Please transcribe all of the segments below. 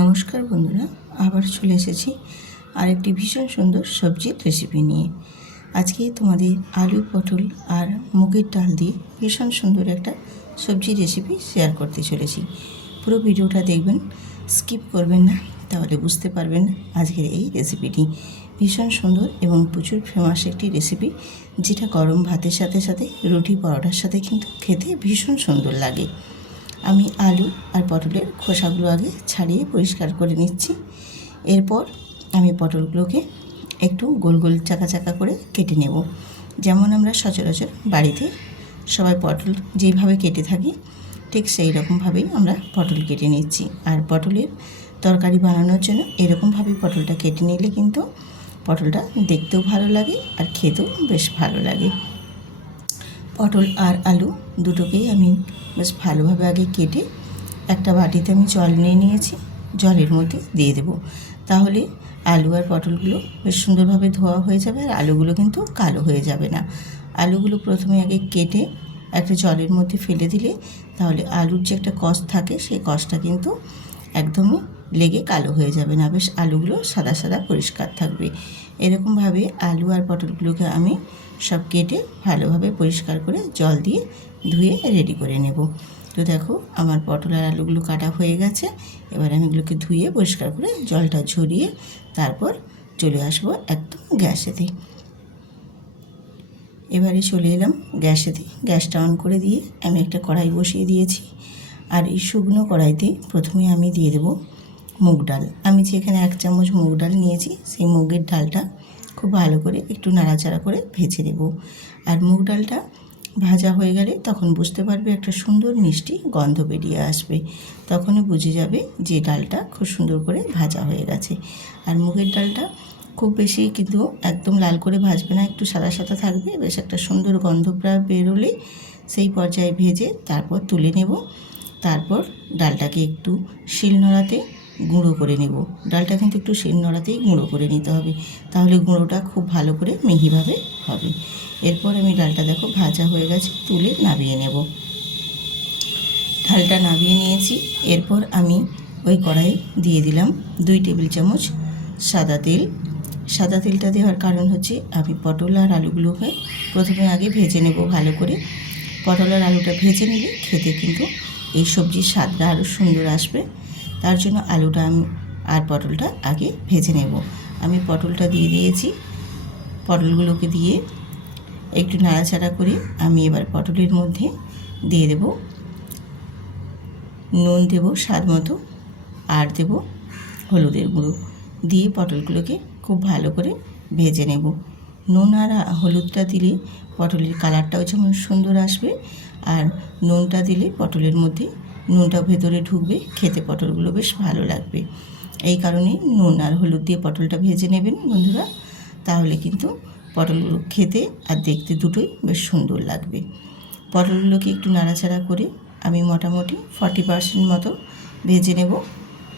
নমস্কার বন্ধুরা, আবার চলে এসেছি আরেকটি ভীষণ সুন্দর সবজির রেসিপি নিয়ে। আজকে তোমাদের আলু, পটল আর মুগের ডাল দিয়ে ভীষণ সুন্দর একটা সবজির রেসিপি শেয়ার করতে চলেছি। পুরো ভিডিওটা দেখবেন, স্কিপ করবেন না, তাহলে বুঝতে পারবেন না আজকের এই রেসিপিটি ভীষণ সুন্দর এবং প্রচুর ফেমাস একটি রেসিপি, যেটা গরম ভাতের সাথে সাথে রুটি পরোটার সাথে কিন্তু খেতে ভীষণ সুন্দর লাগে। আমি আলু আর পটলের খোসাগুলো আগে ছাড়িয়ে পরিষ্কার করে নিচ্ছি। এরপর আমি পটলগুলোকে একটু গোল গোল চাকা চাকা করে কেটে নেব। যেমন আমরা সচরাচর বাড়িতে সবাই পটল যেইভাবে কেটে থাকি, ঠিক সেই রকমভাবেই আমরা পটল কেটে নিচ্ছি। আর পটলের তরকারি বানানোর জন্য এরকমভাবেই পটলটা কেটে নিলে কিন্তু পটলটা দেখতেও ভালো লাগে আর খেতেও বেশ ভালো লাগে। পটল আর আলু দুটোকেই আমি বেশ ভালোভাবে আগে কেটে একটা বাটিতে আমি জল নিয়ে নিয়েছি, জলের মধ্যে দিয়ে দেব। তাহলে আলু আর পটলগুলো বেশ সুন্দরভাবে ধোয়া হয়ে যাবে আর আলুগুলো কিন্তু কালো হয়ে যাবে না। আলুগুলো প্রথমে আগে কেটে একটা জলের মধ্যে ফেলে দিলে তাহলে আলুর যে একটা কষ থাকে, সেই কষটা কিন্তু একদমই লেগে কালো হয়ে যাবে না, বেশ আলুগুলো সাদা সাদা পরিষ্কার থাকবে। এরকমভাবে আলু আর পটলগুলোকে আমি সব কেটে ভালোভাবে পরিষ্কার করে জল দিয়ে ধুয়ে রেডি করে নেব। তো দেখো, আমার পটল আর আলুগুলো কাটা হয়ে গেছে। এবার আমি এগুলোকে ধুয়ে পরিষ্কার করে জলটা ঝরিয়ে তারপর চলে আসবো একদম গ্যাসেতে। এবারে চলে এলাম গ্যাসেতে, গ্যাসটা অন করে দিয়ে আমি একটা কড়াই বসিয়ে দিয়েছি। আর এই শুকনো কড়াইতে প্রথমে আমি দিয়ে দেব মুগ ডাল। আমি যেখানে 1 চামচ মুগ ডাল নিয়েছি, সেই মুগের ডালটা খুব ভালো করে একটু নাড়াচাড়া করে ভেজে নেব। আর মুগ ডালটা ভাজা হয়ে গেলে তখন বুঝতে পারবে একটা সুন্দর মিষ্টি গন্ধ বেরিয়ে আসবে, তখনই বুঝে যাবে যে ডালটা খুব সুন্দর করে ভাজা হয়ে গেছে। আর মুগের ডালটা খুব বেশি কিন্তু একদম লাল করে ভাজবে না, একটু সাদা সাদা থাকবে, বেশ একটা সুন্দর গন্ধ প্রায় বেরোলে সেই পর্যায়ে ভেজে তারপর তুলে নেব। তারপর ডালটাকে একটু শিলনোড়াতে গুঁড়ো করে নেব। ডালটা কিন্তু একটু শিলনোড়াতেই গুঁড়ো করে নিতে হবে, তাহলে গুঁড়োটা খুব ভালো করে মিহিভাবে হবে। এরপর আমি ডালটা দেখো ভাজা হয়ে গেছে, তুলে নামিয়ে নেব। ডালটা নামিয়ে নিয়েছি। এরপর আমি ওই কড়াইয়ে দিয়ে দিলাম 2 টেবিল চামচ সাদা তেল। সাদা তেলটা দেওয়ার কারণ হচ্ছে আমি পটল আর আলুগুলোকে প্রথমে আগে ভেজে নেব ভালো করে। পটল আর আলুটা ভেজে নিলে খেতে কিন্তু এই সবজির স্বাদটা আরও সুন্দর আসবে। তার জন্য আলুটা আমি আর পটলটা আগে ভেজে নেব। আমি পটলটা দিয়ে দিয়েছি। পটলগুলোকে দিয়ে একটু নাড়াচাড়া করে আমি এবার পটলের মধ্যে দিয়ে দেব নুন, দেব স্বাদ মতো, আর দেব হলুদের গুঁড়ো। দিয়ে পটলগুলোকে খুব ভালো করে ভেজে নেব। নুন আর হলুদটা দিলে পটলের কালারটাও যেমন সুন্দর আসবে, আর নুনটা দিলে পটলের মধ্যে নুনটা ভেতরে ঢুকবে, খেতে পটলগুলো বেশ ভালো লাগবে। এই কারণে নুন আর হলুদ দিয়ে পটলটা ভেজে নেবেন বন্ধুরা, তাহলে কিন্তু পটলগুলো খেতে আর দেখতে দুটোই বেশ সুন্দর লাগবে। পটলগুলোকে একটু নাড়াচাড়া করে আমি মোটামুটি 40% মতো ভেজে নেব।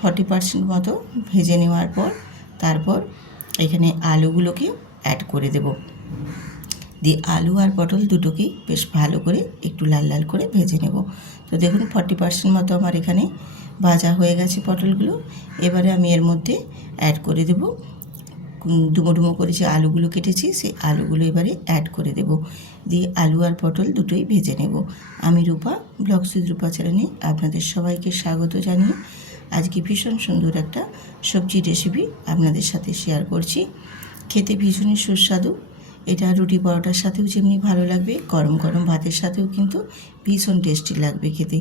40% মতো ভেজে নেওয়ার পর তারপর এখানে আলুগুলোকে অ্যাড করে দেব। দিয়ে আলু আর পটল দুটোকেই বেশ ভালো করে একটু লাল লাল করে ভেজে নেব। তো দেখুন 40% মতো আমার এখানে ভাজা হয়ে গেছে পটলগুলো। এবারে আমি এর মধ্যে অ্যাড করে দেব ডুমো ডুমো করে যে আলুগুলো কেটেছি, সেই আলুগুলো এবারে অ্যাড করে দেব। দিয়ে আলু আর পটল দুটোই ভেজে নেব। আমি রূপা, ব্লগস উইথ রূপা চ্যানেলে আপনাদের সবাইকে স্বাগত জানিয়ে আজকে ভীষণ সুন্দর একটা সবজির রেসিপি আপনাদের সাথে শেয়ার করছি। খেতে ভীষণই সুস্বাদু। এটা রুটি পরোটার সাথেও যেমনি ভালো লাগবে, গরম গরম ভাতের সাথেও কিন্তু ভীষণ টেস্টি লাগবে খেতে।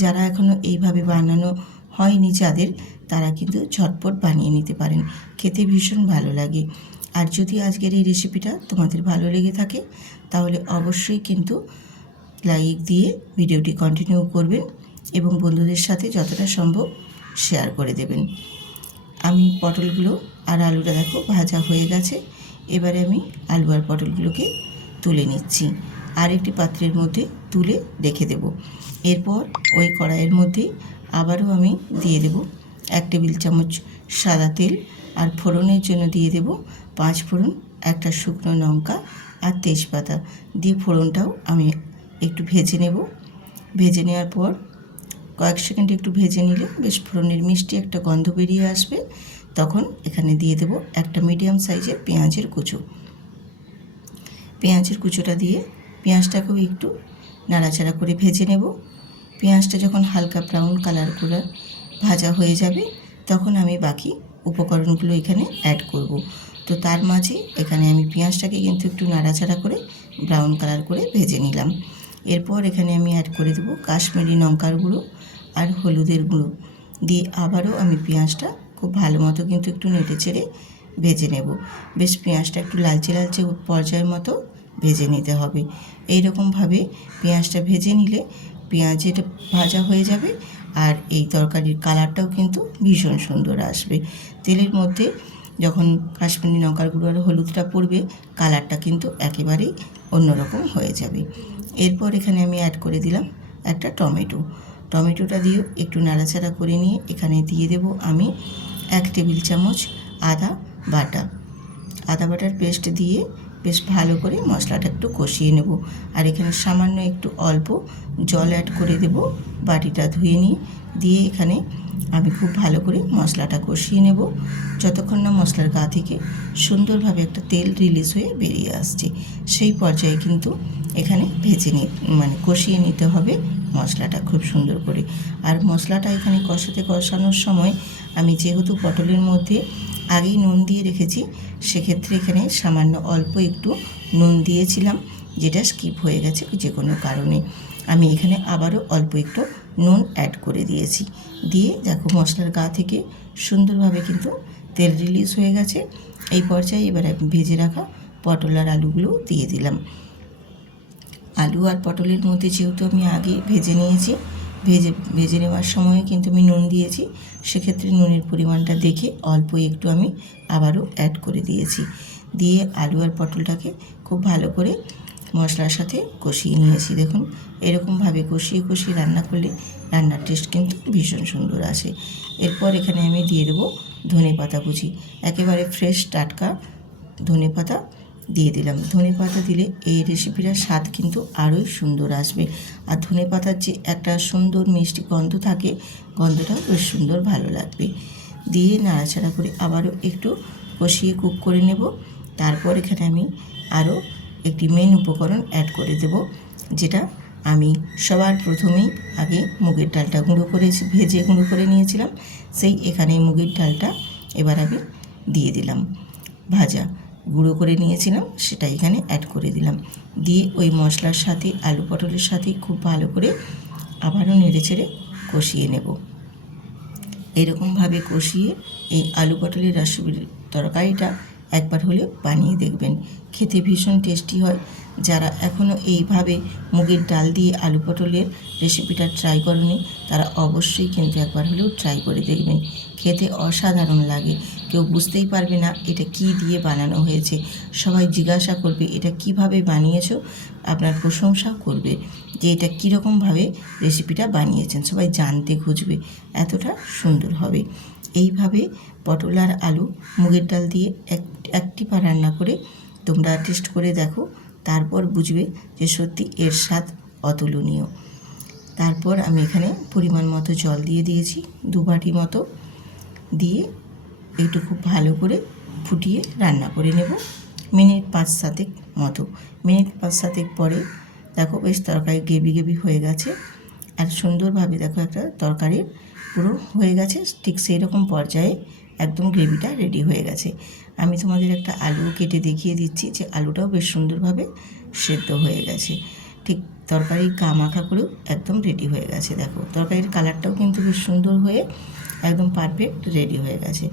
যারা এখনও এইভাবে বানানো হয়নি যাদের, তারা কিন্তু ঝটপট বানিয়ে নিতে পারেন, খেতে ভীষণ ভালো লাগে। আর যদি আজকের এই রেসিপিটা তোমাদের ভালো লেগে থাকে তাহলে অবশ্যই কিন্তু লাইক দিয়ে ভিডিওটি কন্টিনিউ করবেন এবং বন্ধুদের সাথে যতটা সম্ভব শেয়ার করে দেবেন। আমি পটলগুলো আর আলুটা দেখো ভাজা হয়ে গেছে। এবারে আমি আলু আর পটলগুলোকে তুলে নিচ্ছি, আর একটি পাত্রের মধ্যে তুলে রেখে দেব। এরপর ওই কড়াইয়ের মধ্যে আবারও আমি দিয়ে দেব 1 টেবিল চামচ সাদা তেল, আর ফোড়নের জন্য দিয়ে দেব 5 ফোড়ন, একটা শুকনো লঙ্কা আর তেজপাতা দিয়ে ফোড়নটাও আমি একটু ভেজে নেব। ভেজে নেওয়ার পর কয়েক সেকেন্ড একটু ভেজে নিলে বেশ ফোড়নের মিষ্টি একটা গন্ধ বেরিয়ে আসবে। তখন এখানে দিয়ে দেব একটা মিডিয়াম সাইজের পেঁয়াজের কুচো। পেঁয়াজের কুচোটা দিয়ে পেঁয়াজটাকেও একটু নাড়াচাড়া করে ভেজে নেব। পেঁয়াজটা যখন হালকা ব্রাউন কালার করে ভাজা হয়ে যাবে তখন আমি বাকি উপকরণগুলো এখানে অ্যাড করব। তো তার মাঝে এখানে আমি পেঁয়াজটাকে কিন্তু একটু নাড়াচাড়া করে ব্রাউন কালার করে ভেজে নিলাম। এরপর এখানে আমি অ্যাড করে দেব কাশ্মীরি লঙ্কার গুঁড়ো আর হলুদের গুঁড়ো দিয়ে আবারও আমি পেঁয়াজটা খুব ভালো মতো কিন্তু একটু নেড়ে চেড়ে ভেজে নেব। বেশ পেঁয়াজটা একটু লালচে লালচে পর্যায়ের মতো ভেজে নিতে হবে। এই রকমভাবে পেঁয়াজটা ভেজে নিলে পেঁয়াজের ভাজা হয়ে যাবে আর এই তরকারির কালারটাও কিন্তু ভীষণ সুন্দর আসবে। তেলের মধ্যে যখন কাশ্মীরি লঙ্কার গুঁড়ো আর হলুদটা পড়বে কালারটা কিন্তু একেবারেই অন্যরকম হয়ে যাবে। এরপর এখানে আমি অ্যাড করে দিলাম একটা টমেটোটা দিয়েও একটু নাড়াচাড়া করে নিয়ে এখানে দিয়ে দেব আমি 1 টেবিল চামচ আদা বাটার পেস্ট দিয়ে বেশ ভালো করে মশলাটা একটু কষিয়ে নেব। আর এখানে সামান্য একটু অল্প জল অ্যাড করে দেব, বাটিটা ধুয়ে দিয়ে এখানে আমি খুব ভালো করে মশলাটা কষিয়ে নেব যতক্ষণ না মশলার গা থেকে সুন্দরভাবে একটা তেল রিলিজ হয়ে বেরিয়ে আসছে। সেই পর্যায়ে কিন্তু এখানে কষিয়ে নিতে হবে মশলাটা খুব সুন্দর করে। আর মশলাটা এখানে কষানোর সময় আমি যেহেতু পটলের মধ্যে আগেই নুন দিয়ে রেখেছি সেক্ষেত্রে এখানে সামান্য অল্প একটু নুন দিয়েছিলাম, যেটা স্কিপ হয়ে গেছে যে কোনো কারণে। আমি এখানে আবারও অল্প একটু নুন অ্যাড করে দিয়েছি। দিয়ে দেখো মশলার গা থেকে সুন্দরভাবে কিন্তু তেল রিলিজ হয়ে গেছে। এই পর্যায়ে এবার আমি ভেজে রাখা পটল আর আলুগুলো দিয়ে দিলাম। আলু আর পটলের মধ্যে যেহেতু আমি আগে ভেজে নিয়েছি, ভেজে নেওয়ার সময় কিন্তু আমি নুন দিয়েছি, সেক্ষেত্রে নুনের পরিমাণটা দেখে অল্প একটু আমি আবারও অ্যাড করে দিয়েছি। দিয়ে আলু আর পটলটাকে খুব ভালো করে মশলার সাথে কষিয়ে নিয়েছি। দেখুন এরকমভাবে কষিয়ে রান্না করলে রান্নার টেস্ট কিন্তু ভীষণ সুন্দর আসে। এরপর এখানে আমি দিয়ে দেবো ধনেপাতা কুচি, একেবারে ফ্রেশ টাটকা ধনেপাতা দিয়ে দিলাম। ধনেপাতা দিলে এই রেসিপিটার স্বাদ কিন্তু আরোই সুন্দর আসবে। আর ধনেপাতার যে একটা সুন্দর মিষ্টি গন্ধ থাকে, গন্ধটাও বেশ সুন্দর ভালো লাগবে। দিয়ে নাড়াচাড়া করে আবারও একটু কষিয়ে কুক করে নেব। তারপর এখানে আমি আরও একটি মেন উপকরণ অ্যাড করে দেব, যেটা আমি সবার প্রথমেই আগে মুগের ডালটা ভেজে গুঁড়ো করে নিয়েছিলাম। সেই এখানে মুগের ডালটা এবার আমি দিয়ে দিলাম, ভাজা গুঁড়ো করে নিয়েছিলাম সেটা এখানে অ্যাড করে দিলাম। দিয়ে ওই মশলার সাথে আলু পটলের সাথে খুব ভালো করে আবারও নেড়েচেড়ে কষিয়ে নেব। এরকমভাবে কষিয়ে এই আলু পটলের তরকারিটা একবার হলেও বানিয়ে দেখবেন, খেতে ভীষণ টেস্টি হয়। যারা এখনও এইভাবে মুগের ডাল দিয়ে আলু পটলের রেসিপিটা ট্রাই করেনি তারা অবশ্যই কিন্তু একবার হলেও ট্রাই করে দেখবেন, খেতে অসাধারণ লাগে। কেউ বুঝতেই পারবে না এটা কি দিয়ে বানানো হয়েছে, সবাই জিজ্ঞাসা করবে এটা কিভাবে বানিয়েছো, আপনার প্রশংসাও করবে যে এটা কীরকমভাবে রেসিপিটা বানিয়েছেন, সবাই জানতে খুঁজবে, এতটা সুন্দর হবে। এইভাবে পটল আর আলু মুগের ডাল দিয়ে একটিবার রান্না করে তোমরা টেস্ট করে দেখো, তারপর বুঝবে যে সত্যি এর স্বাদ অতুলনীয়। তারপর আমি এখানে পরিমাণ মতো জল দিয়ে দিয়েছি, 2 বাটি মতো, দিয়ে একটু খুব ভালো করে ফুটিয়ে রান্না করে নেব মিনিট 5-7 মতো। মিনিট 5-7 পরে দেখো বেশ তরকারি গ্রেভি হয়ে গেছে আর সুন্দরভাবে দেখো একটা তরকারির পুরো হয়ে গেছে। ঠিক সেই রকম পর্যায়ে একদম গ্রেভিটা রেডি হয়ে গেছে। আমি তোমাদের একটা আলু কেটে দেখিয়ে দিচ্ছি যে আলুটাও বেশ সুন্দরভাবে সেদ্ধ হয়ে গেছে। ঠিক তরকারির গা মাখা করেও একদম রেডি হয়ে গেছে। দেখো তরকারির কালারটাও কিন্তু বেশ সুন্দর হয়ে একদম পারফেক্ট রেডি হয়ে গেছে।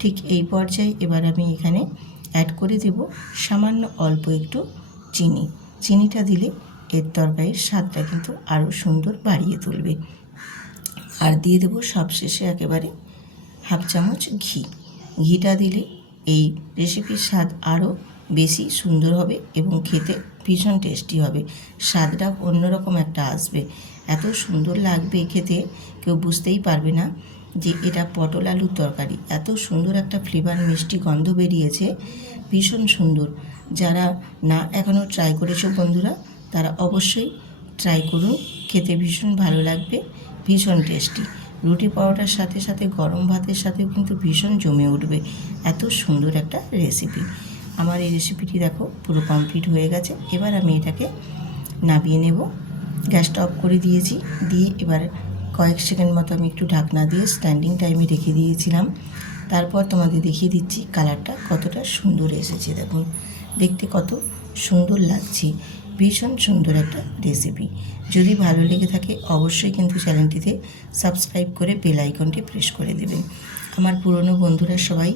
ঠিক এই পর্যায়ে এবার আমি এখানে অ্যাড করে দেব সামান্য অল্প একটু চিনিটা দিলে এর তরকারির স্বাদটা কিন্তু আরও সুন্দর বাড়িয়ে তুলবে। আর দিয়ে দেবো সবশেষে একেবারে 1/2 চামচ ঘিটা দিলে এই রেসিপির স্বাদ আরও বেশি সুন্দর হবে এবং খেতে ভীষণ টেস্টি হবে, স্বাদটা অন্যরকম একটা আসবে, এত সুন্দর লাগবে খেতে কেউ বুঝতেই পারবে না যে এটা পটল আলুর তরকারি। এত সুন্দর একটা ফ্লেভার, মিষ্টি গন্ধ বেরিয়েছে, ভীষণ সুন্দর। যারা না এখনও ট্রাই করেছো বন্ধুরা তারা অবশ্যই ট্রাই করুন, খেতে ভীষণ ভালো লাগবে। ভীষণ টেস্টি। রুটি পরোটার সাথে সাথে গরম ভাতের সাথেও কিন্তু ভীষণ জমে উঠবে, এত সুন্দর একটা রেসিপি। আমার এই রেসিপিটি দেখো পুরো কমপ্লিট হয়ে গেছে। এবার আমি এটাকে নামিয়ে নেব। গ্যাসটা অফ করে দিয়েছি, দিয়ে এবার কয়েক সেকেন্ড মতো আমি একটু ঢাকনা দিয়ে স্ট্যান্ডিং টাইমে রেখে দিয়েছিলাম। তারপর তোমাদের দেখিয়ে দিচ্ছি কালারটা কতটা সুন্দর এসেছে। দেখুন দেখতে কত সুন্দর লাগছে, ভীষণ সুন্দর একটা রেসিপি। যদি ভালো লেগে থাকে অবশ্যই কিন্তু চ্যানেলটিতে সাবস্ক্রাইব করে বেল আইকনটি প্রেস করে দেবেন। আমার পুরনো বন্ধুরা সবাই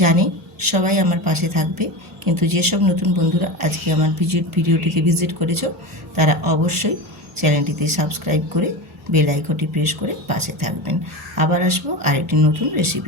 জানে, সবাই আমার পাশে থাকবে, কিন্তু যেসব নতুন বন্ধুরা আজকে আমার ভিডিওটিতে ভিজিট করেছো তারা অবশ্যই চ্যানেলটিতে সাবস্ক্রাইব করে বেল আইকনটি প্রেস করে পাশে থাকবেন। আবার আসবো আরেকটি নতুন রেসিপি।